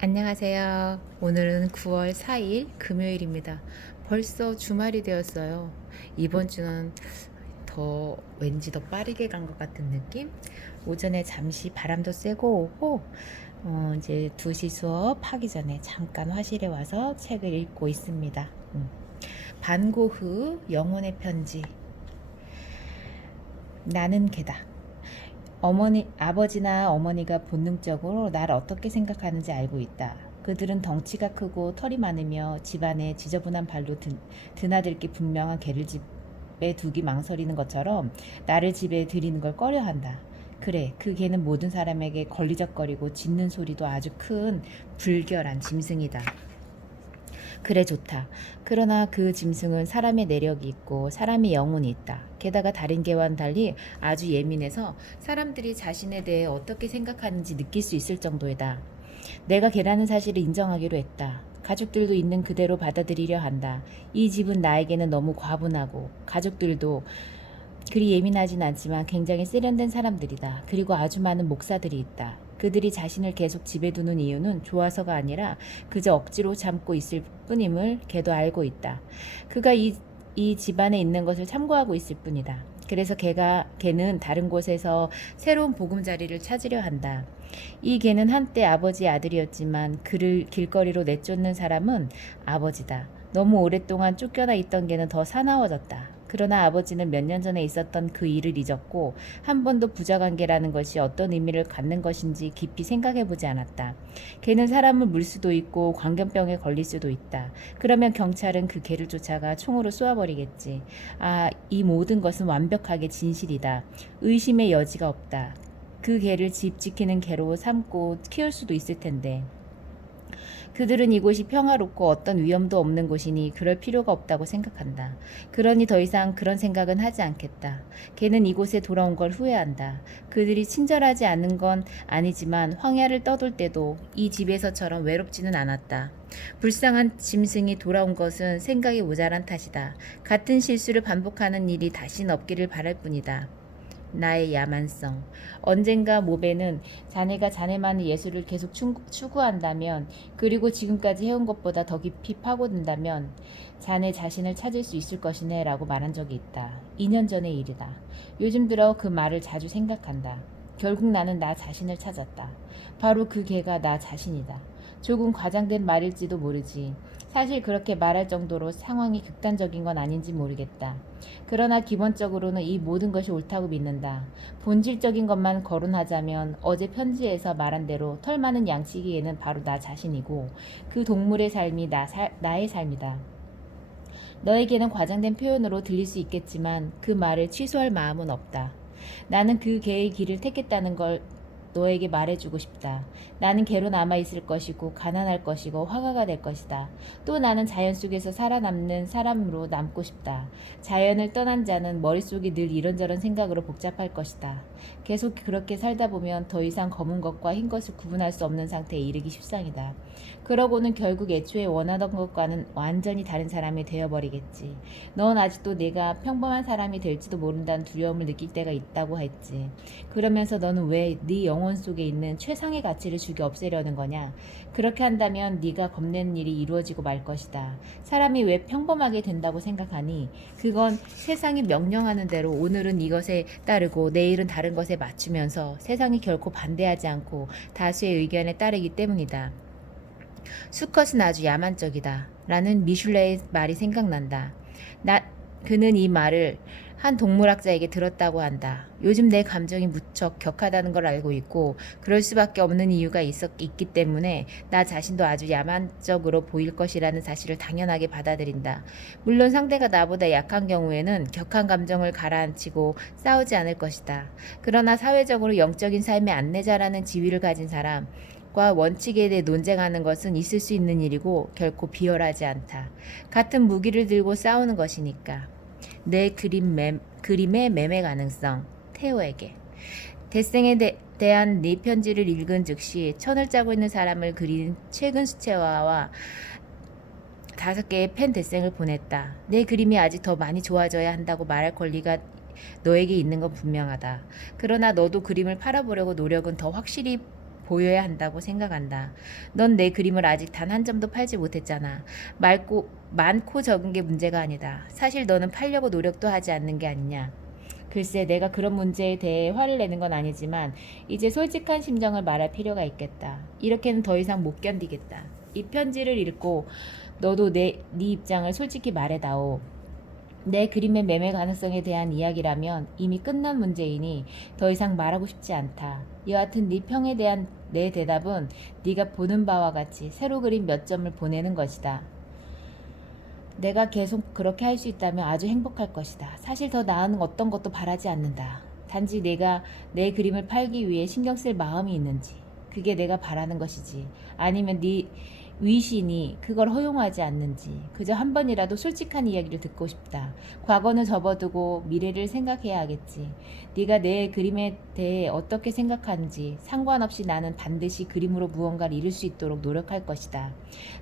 안녕하세요. 오늘은 9월 4일 금요일입니다. 벌써 주말이 되었어요. 이번 주는 더 왠지 더 빠르게 간 것 같은 느낌? 오전에 잠시 바람도 쐬고 오고 어, 이제 2시 수업 하기 전에 잠깐 화실에 와서 책을 읽고 있습니다. 음. 반고흐 영혼의 편지 나는 개다. 어머니, 아버지나 어머니가 본능적으로 날 어떻게 생각하는지 알고 있다. 그들은 덩치가 크고 털이 많으며 집안에 지저분한 발로 드, 드나들기 분명한 개를 집에 두기 망설이는 것처럼 나를 집에 들이는 걸 꺼려한다. 그래, 그 개는 모든 사람에게 걸리적거리고 짖는 소리도 아주 큰 불결한 짐승이다. 그래 좋다. 그러나 그 짐승은 사람의 내력이 있고 사람의 영혼이 있다. 게다가 다른 개와는 달리 아주 예민해서 사람들이 자신에 대해 어떻게 생각하는지 느낄 수 있을 정도이다. 내가 개라는 사실을 인정하기로 했다. 가족들도 있는 그대로 받아들이려 한다. 이 집은 나에게는 너무 과분하고 가족들도 그리 예민하진 않지만 굉장히 세련된 사람들이다. 그리고 아주 많은 목사들이 있다. 그들이 자신을 계속 집에 두는 이유는 좋아서가 아니라 그저 억지로 참고 있을 뿐임을 걔도 알고 있다. 그가 이, 이 집안에 있는 것을 참고하고 있을 뿐이다. 그래서 걔가 걔는 다른 곳에서 새로운 보금자리를 찾으려 한다. 이 개는 한때 아버지의 아들이었지만 그를 길거리로 내쫓는 사람은 아버지다. 너무 오랫동안 쫓겨나 있던 개는 더 사나워졌다. 그러나 아버지는 몇 년 전에 있었던 그 일을 잊었고 한 번도 부자 관계라는 것이 어떤 의미를 갖는 것인지 깊이 생각해 보지 않았다. 개는 사람을 물 수도 있고 광견병에 걸릴 수도 있다. 그러면 경찰은 그 개를 쫓아가 총으로 쏘아버리겠지. 아, 이 모든 것은 완벽하게 진실이다. 의심의 여지가 없다. 그 개를 집 지키는 개로 삼고 키울 수도 있을 텐데. 그들은 이곳이 평화롭고 어떤 위험도 없는 곳이니 그럴 필요가 없다고 생각한다. 그러니 더 이상 그런 생각은 하지 않겠다. 걔는 이곳에 돌아온 걸 후회한다. 그들이 친절하지 않은 건 아니지만 황야를 떠돌 때도 이 집에서처럼 외롭지는 않았다. 불쌍한 짐승이 돌아온 것은 생각이 모자란 탓이다. 같은 실수를 반복하는 일이 다시는 없기를 바랄 뿐이다. 나의 야만성. 언젠가 모베는 자네가 자네만의 예술을 계속 추구한다면, 그리고 지금까지 해온 것보다 더 깊이 파고든다면, 자네 자신을 찾을 수 있을 것이네 라고 말한 적이 있다. 2년 전의 일이다. 요즘 들어 그 말을 자주 생각한다. 결국 나는 나 자신을 찾았다. 바로 그 개가 나 자신이다. 조금 과장된 말일지도 모르지. 사실 그렇게 말할 정도로 상황이 극단적인 건 아닌지 모르겠다. 그러나 기본적으로는 이 모든 것이 옳다고 믿는다. 본질적인 것만 거론하자면 어제 편지에서 말한 대로 털 많은 양치기에는 바로 나 자신이고 그 동물의 삶이 나, 사, 나의 삶이다. 너에게는 과장된 표현으로 들릴 수 있겠지만 그 말을 취소할 마음은 없다. 나는 그 개의 길을 택했다는 걸 너에게 말해주고 싶다. 나는 개로 남아있을 것이고, 가난할 것이고, 화가가 될 것이다. 또 나는 자연 속에서 살아남는 사람으로 남고 싶다. 자연을 떠난 자는 머릿속이 늘 이런저런 생각으로 복잡할 것이다. 계속 그렇게 살다 보면 더 이상 검은 것과 흰 것을 구분할 수 없는 상태에 이르기 십상이다. 그러고는 결국 애초에 원하던 것과는 완전히 다른 사람이 되어버리겠지. 넌 아직도 내가 평범한 사람이 될지도 모른다는 두려움을 느낄 때가 있다고 했지. 그러면서 너는 왜 네 영혼 속에 있는 최상의 가치를 주게 없애려는 거냐? 그렇게 한다면 네가 겁내는 일이 이루어지고 말 것이다. 사람이 왜 평범하게 된다고 생각하니? 그건 세상이 명령하는 대로 오늘은 이것에 따르고 내일은 다른 것에 맞추면서 세상이 결코 반대하지 않고 다수의 의견에 따르기 때문이다. 수컷은 아주 야만적이다. 라는 미슐레의 말이 생각난다. 나, 그는 이 말을 한 동물학자에게 들었다고 한다. 요즘 내 감정이 무척 격하다는 걸 알고 있고 그럴 수밖에 없는 이유가 있었, 있기 때문에 나 자신도 아주 야만적으로 보일 것이라는 사실을 당연하게 받아들인다. 물론 상대가 나보다 약한 경우에는 격한 감정을 가라앉히고 싸우지 않을 것이다. 그러나 사회적으로 영적인 삶의 안내자라는 지위를 가진 사람 과 원칙에 대해 논쟁하는 것은 있을 수 있는 일이고 결코 비열하지 않다. 같은 무기를 들고 싸우는 것이니까. 내 그림 매, 그림의 매매 가능성 테오에게 대생에 대, 대한 네 편지를 읽은 즉시 천을 짜고 있는 사람을 그린 최근 수채화와 다섯 개의 펜 대생을 보냈다. 내 그림이 아직 더 많이 좋아져야 한다고 말할 권리가 너에게 있는 건 분명하다. 그러나 너도 그림을 팔아보려고 노력은 더 확실히 보여야 한다고 생각한다. 넌 내 그림을 아직 단 한 점도 팔지 못했잖아. 맑고 많고 적은 게 문제가 아니다. 사실 너는 팔려고 노력도 하지 않는 게 아니냐. 글쎄 내가 그런 문제에 대해 화를 내는 건 아니지만 이제 솔직한 심정을 말할 필요가 있겠다. 이렇게는 더 이상 못 견디겠다. 이 편지를 읽고 너도 내 네 입장을 솔직히 말해다오. 내 그림의 매매 가능성에 대한 이야기라면 이미 끝난 문제이니 더 이상 말하고 싶지 않다. 여하튼 네 평에 대한 내 대답은 네가 보는 바와 같이 새로 그린 몇 점을 보내는 것이다. 내가 계속 그렇게 할 수 있다면 아주 행복할 것이다. 사실 더 나은 어떤 것도 바라지 않는다. 단지 내가 내 그림을 팔기 위해 신경 쓸 마음이 있는지 그게 내가 바라는 것이지 아니면 네 위신이 그걸 허용하지 않는지 그저 한 번이라도 솔직한 이야기를 듣고 싶다. 과거는 접어두고 미래를 생각해야 하겠지. 네가 내 그림에 대해 어떻게 생각하는지 상관없이 나는 반드시 그림으로 무언가를 이룰 수 있도록 노력할 것이다.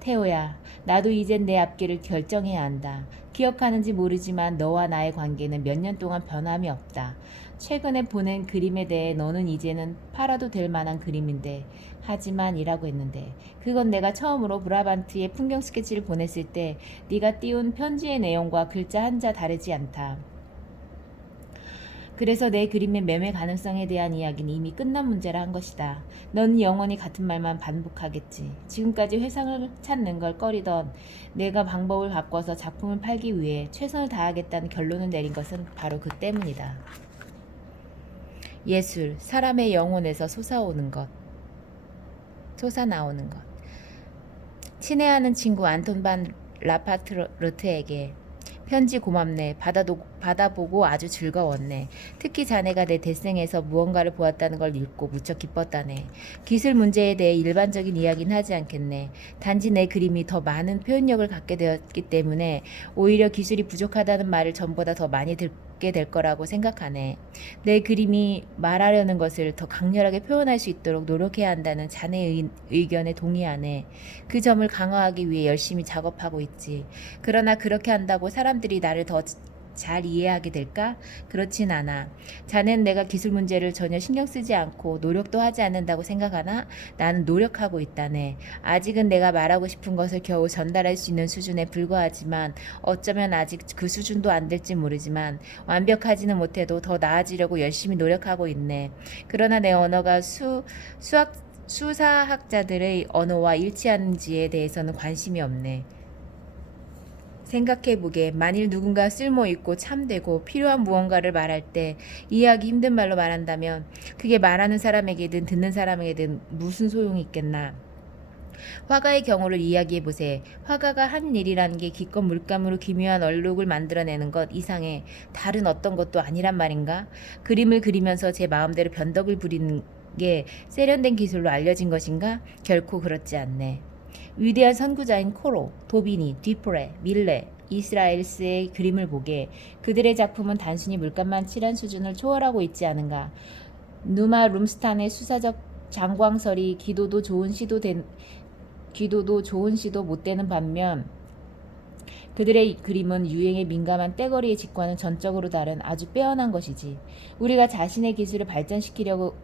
태호야, 나도 이젠 내 앞길을 결정해야 한다. 기억하는지 모르지만 너와 나의 관계는 몇 년 동안 변함이 없다. 최근에 보낸 그림에 대해 너는 이제는 팔아도 될 만한 그림인데 하지만 이라고 했는데 그건 내가 처음으로 브라반트의 풍경 스케치를 보냈을 때 네가 띄운 편지의 내용과 글자 한자 다르지 않다. 그래서 내 그림의 매매 가능성에 대한 이야기는 이미 끝난 문제라 한 것이다. 넌 영원히 같은 말만 반복하겠지. 지금까지 회상을 찾는 걸 꺼리던 내가 방법을 바꿔서 작품을 팔기 위해 최선을 다하겠다는 결론을 내린 것은 바로 그 때문이다. 예술, 사람의 영혼에서 솟아오는 것, 솟아나오는 것. 친애하는 친구 안톤 반 라파르트에게 편지 고맙네. 받아도, 받아보고 아주 즐거웠네. 특히 자네가 내 데생에서 무언가를 보았다는 걸 읽고 무척 기뻤다네. 기술 문제에 대해 일반적인 이야기는 하지 않겠네. 단지 내 그림이 더 많은 표현력을 갖게 되었기 때문에 오히려 기술이 부족하다는 말을 전보다 더 많이 듣게 될 거라고 생각하네. 내 그림이 말하려는 것을 더 강렬하게 표현할 수 있도록 노력해야 한다는 자네의 의견에 동의하네. 그 점을 강화하기 위해 열심히 작업하고 있지. 그러나 그렇게 한다고 사람들이 나를 더 잘 이해하게 될까? 그렇진 않아. 자넨 내가 기술 문제를 전혀 신경 쓰지 않고 노력도 하지 않는다고 생각하나? 나는 노력하고 있다네. 아직은 내가 말하고 싶은 것을 겨우 전달할 수 있는 수준에 불과하지만 어쩌면 아직 그 수준도 안 될지 모르지만 완벽하지는 못해도 더 나아지려고 열심히 노력하고 있네. 그러나 내 언어가 수, 수학, 수사학자들의 언어와 일치하는지에 대해서는 관심이 없네. 생각해보게 만일 누군가 쓸모있고 참되고 필요한 무언가를 말할 때 이해하기 힘든 말로 말한다면 그게 말하는 사람에게든 듣는 사람에게든 무슨 소용이 있겠나. 화가의 경우를 이야기해 보세. 화가가 한 일이라는 게 기껏 물감으로 기묘한 얼룩을 만들어내는 것 이상의 다른 어떤 것도 아니란 말인가? 그림을 그리면서 제 마음대로 변덕을 부리는 게 세련된 기술로 알려진 것인가? 결코 그렇지 않네. 위대한 선구자인 코로, 도비니, 디프레, 밀레, 이스라엘스의 그림을 보게 그들의 작품은 단순히 물감만 칠한 수준을 초월하고 있지 않은가. 누마 룸스탄의 수사적 장광설이 기도도 좋은 시도 된 기도도 좋은 시도 못 되는 반면 그들의 그림은 유행에 민감한 떼거리의 직과는 전적으로 다른 아주 빼어난 것이지. 우리가 자신의 기술을 발전시키려고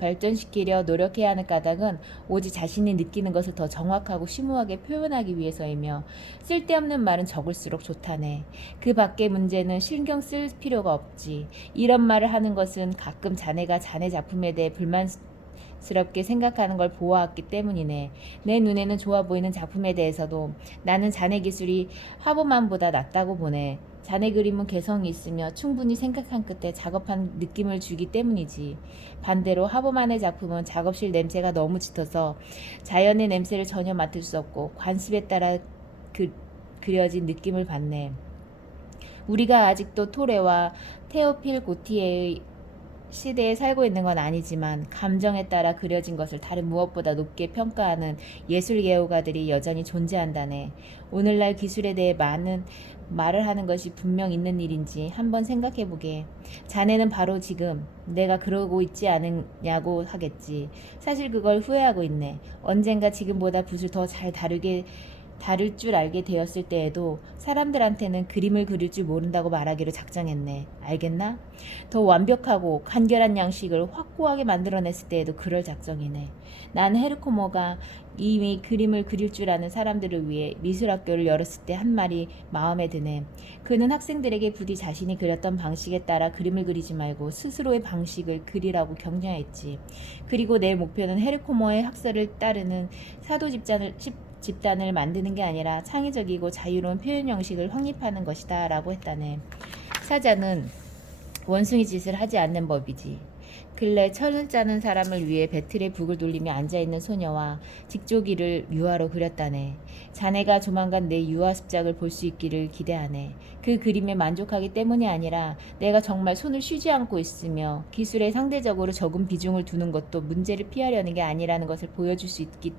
발전시키려 노력해야 하는 까닭은 오직 자신이 느끼는 것을 더 정확하고 심오하게 표현하기 위해서이며 쓸데없는 말은 적을수록 좋다네. 그 밖의 문제는 신경 쓸 필요가 없지. 이런 말을 하는 것은 가끔 자네가 자네 작품에 대해 불만 스럽게 생각하는 걸 보아왔기 때문이네. 내 눈에는 좋아 보이는 작품에 대해서도 나는 자네 기술이 화보만보다 낫다고 보네. 자네 그림은 개성이 있으며 충분히 생각한 끝에 작업한 느낌을 주기 때문이지. 반대로 하보만의 작품은 작업실 냄새가 너무 짙어서 자연의 냄새를 전혀 맡을 수 없고 관습에 따라 그, 그려진 느낌을 받네. 우리가 아직도 토레와 테오필 고티에의 시대에 살고 있는 건 아니지만 감정에 따라 그려진 것을 다른 무엇보다 높게 평가하는 예술 예호가들이 여전히 존재한다네. 오늘날 기술에 대해 많은 말을 하는 것이 분명 있는 일인지 한번 생각해 보게. 자네는 바로 지금 내가 그러고 있지 않느냐고 하겠지. 사실 그걸 후회하고 있네. 언젠가 지금보다 붓을 더 잘 다루게 다를 줄 알게 되었을 때에도 사람들한테는 그림을 그릴 줄 모른다고 말하기로 작정했네. 알겠나? 더 완벽하고 간결한 양식을 확고하게 만들어냈을 때에도 그럴 작정이네. 난 헤르코모가 이미 그림을 그릴 줄 아는 사람들을 위해 미술학교를 열었을 때 한 말이 마음에 드네. 그는 학생들에게 부디 자신이 그렸던 방식에 따라 그림을 그리지 말고 스스로의 방식을 그리라고 격려했지. 그리고 내 목표는 헤르코모의 학설을 따르는 사도 집단을 집- 집단을 만드는 게 아니라 창의적이고 자유로운 표현 형식을 확립하는 것이다 라고 했다네. 사자는 원숭이 짓을 하지 않는 법이지. 근래 천을 짜는 사람을 위해 배틀에 북을 돌리며 앉아있는 소녀와 직조기를 유화로 그렸다네. 자네가 조만간 내 유화 습작을 볼 수 있기를 기대하네. 그 그림에 만족하기 때문이 아니라 내가 정말 손을 쉬지 않고 있으며 기술에 상대적으로 적은 비중을 두는 것도 문제를 피하려는 게 아니라는 것을 보여줄 수 있기,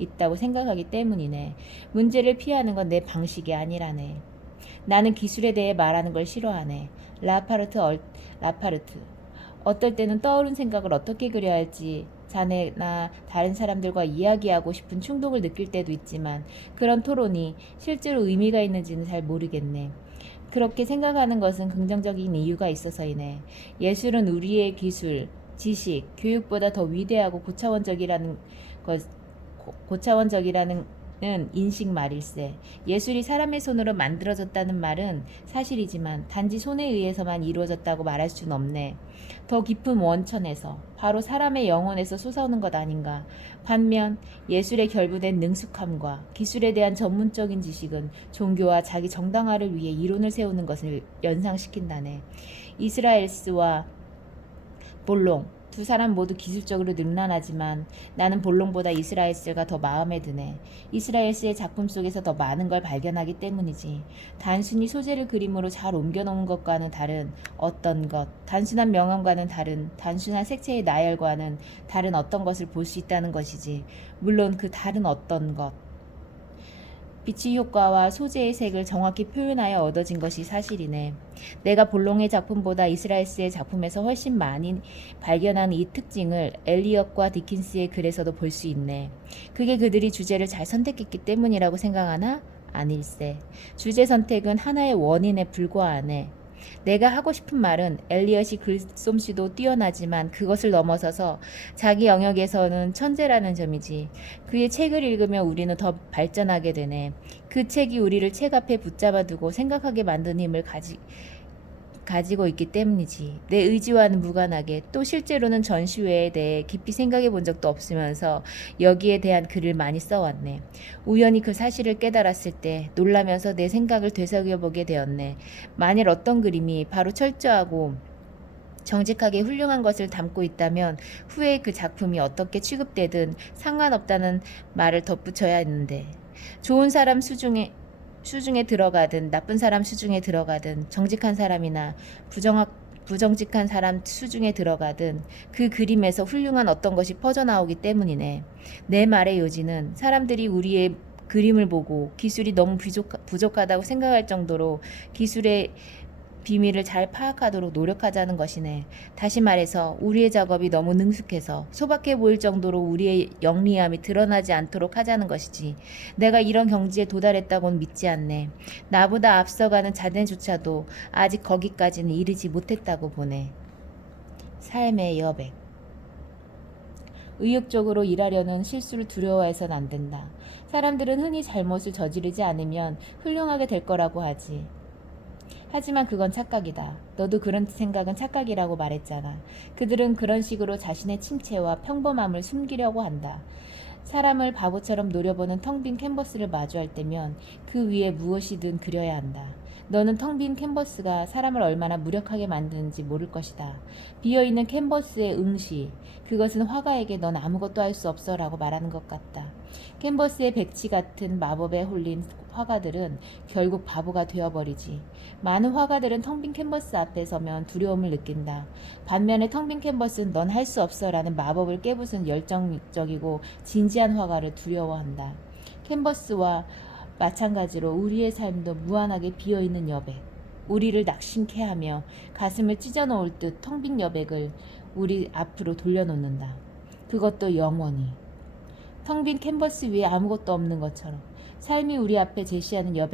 있다고 생각하기 때문이네. 문제를 피하는 건 내 방식이 아니라네. 나는 기술에 대해 말하는 걸 싫어하네. 라파르트 얼, 라파르트. 어떨 때는 떠오른 생각을 어떻게 그려야 할지 자네나 다른 사람들과 이야기하고 싶은 충동을 느낄 때도 있지만 그런 토론이 실제로 의미가 있는지는 잘 모르겠네. 그렇게 생각하는 것은 긍정적인 이유가 있어서이네. 예술은 우리의 기술, 지식, 교육보다 더 위대하고 고차원적이라는 것, 고- 고차원적이라는 는 인식 말일세. 예술이 사람의 손으로 만들어졌다는 말은 사실이지만 단지 손에 의해서만 이루어졌다고 말할 수는 없네. 더 깊은 원천에서 바로 사람의 영혼에서 솟아오는 것 아닌가. 반면 예술에 결부된 능숙함과 기술에 대한 전문적인 지식은 종교와 자기 정당화를 위해 이론을 세우는 것을 연상시킨다네. 이스라엘스와 볼롱 두 사람 모두 기술적으로 능란하지만 나는 볼롱보다 이스라엘스가 더 마음에 드네. 이스라엘스의 작품 속에서 더 많은 걸 발견하기 때문이지. 단순히 소재를 그림으로 잘 옮겨놓은 것과는 다른 어떤 것, 단순한 명암과는 다른, 단순한 색채의 나열과는 다른 어떤 것을 볼 수 있다는 것이지. 물론 그 다른 어떤 것. 빛의 효과와 소재의 색을 정확히 표현하여 얻어진 것이 사실이네. 내가 볼롱의 작품보다 이스라엘스의 작품에서 훨씬 많이 발견한 이 특징을 엘리엇과 디킨스의 글에서도 볼 수 있네. 그게 그들이 주제를 잘 선택했기 때문이라고 생각하나? 아닐세. 주제 선택은 하나의 원인에 불과하네. 내가 하고 싶은 말은 엘리엇이 글솜씨도 뛰어나지만 그것을 넘어서서 자기 영역에서는 천재라는 점이지. 그의 책을 읽으면 우리는 더 발전하게 되네. 그 책이 우리를 책 앞에 붙잡아 두고 생각하게 만드는 힘을 가지, 가지고 있기 때문이지. 내 의지와는 무관하게 또 실제로는 전시회에 대해 깊이 생각해 본 적도 없으면서 여기에 대한 글을 많이 써왔네. 우연히 그 사실을 깨달았을 때 놀라면서 내 생각을 되새겨 보게 되었네. 만일 어떤 그림이 바로 철저하고 정직하게 훌륭한 것을 담고 있다면 후에 그 작품이 어떻게 취급되든 상관없다는 말을 덧붙여야 했는데 좋은 사람 수중에 수중에 들어가든 나쁜 사람 수중에 들어가든 정직한 사람이나 부정학 부정직한 사람 수중에 들어가든 그 그림에서 훌륭한 어떤 것이 퍼져나오기 때문이네. 내 말의 요지는 사람들이 우리의 그림을 보고 기술이 너무 부족, 부족하다고 생각할 정도로 기술의 비밀을 잘 파악하도록 노력하자는 것이네. 다시 말해서 우리의 작업이 너무 능숙해서 소박해 보일 정도로 우리의 영리함이 드러나지 않도록 하자는 것이지. 내가 이런 경지에 도달했다고는 믿지 않네. 나보다 앞서가는 자네조차도 아직 거기까지는 이르지 못했다고 보네. 삶의 여백. 의욕적으로 일하려는 실수를 두려워해선 안 된다. 사람들은 흔히 잘못을 저지르지 않으면 훌륭하게 될 거라고 하지. 하지만 그건 착각이다. 너도 그런 생각은 착각이라고 말했잖아. 그들은 그런 식으로 자신의 침체와 평범함을 숨기려고 한다. 사람을 바보처럼 노려보는 텅 빈 캔버스를 마주할 때면 그 위에 무엇이든 그려야 한다. 너는 텅 빈 캔버스가 사람을 얼마나 무력하게 만드는지 모를 것이다. 비어있는 캔버스의 응시, 그것은 화가에게 넌 아무것도 할 수 없어 라고 말하는 것 같다. 캔버스의 백치 같은 마법에 홀린 화가들은 결국 바보가 되어버리지. 많은 화가들은 텅 빈 캔버스 앞에 서면 두려움을 느낀다. 반면에 텅 빈 캔버스는 넌 할 수 없어 라는 마법을 깨부순 열정적이고 진지한 화가를 두려워한다. 캔버스와 마찬가지로 우리의 삶도 무한하게 비어있는 여백. 우리를 낙심케 하며 가슴을 찢어놓을 듯 텅 빈 여백을 우리 앞으로 돌려놓는다. 그것도 영원히. 텅 빈 캔버스 위에 아무것도 없는 것처럼 삶이 우리 앞에 제시하는 여백